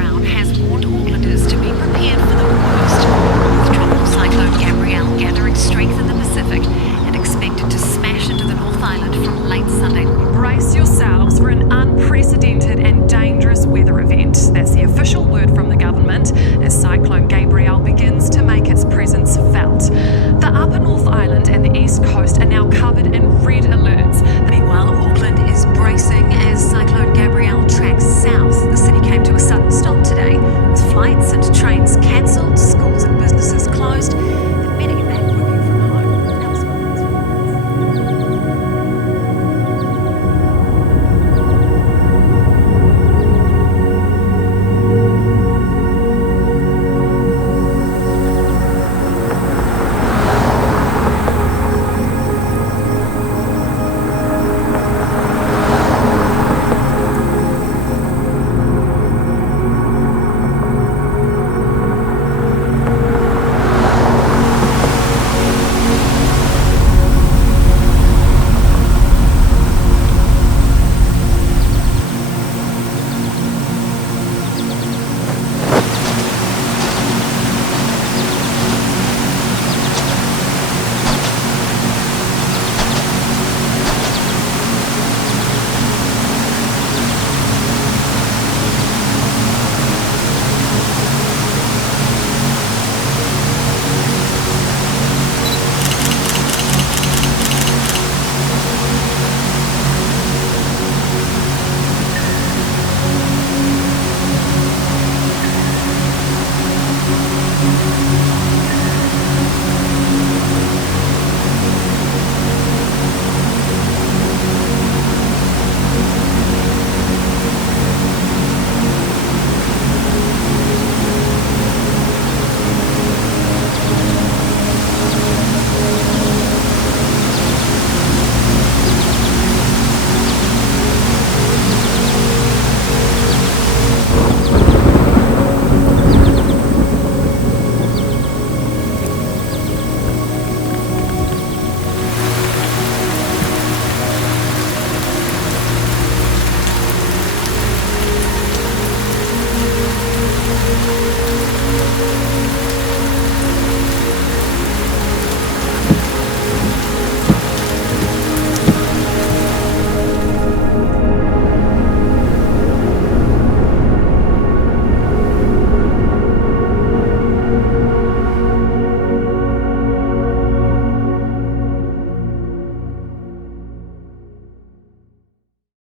Brown has warned Aucklanders to be prepared for the worst, with tropical cyclone Gabrielle gathering strength in the Pacific and expected to smash into the North Island from late Sunday. Brace yourselves for an unprecedented and dangerous weather event. That's the official word from the government as Cyclone Gabrielle begins to make its presence felt. The upper North Island and the east coast are now covered in red alerts. Meanwhile, Auckland is bracing as Cyclone Gabrielle tracks south. The city came to a sudden stop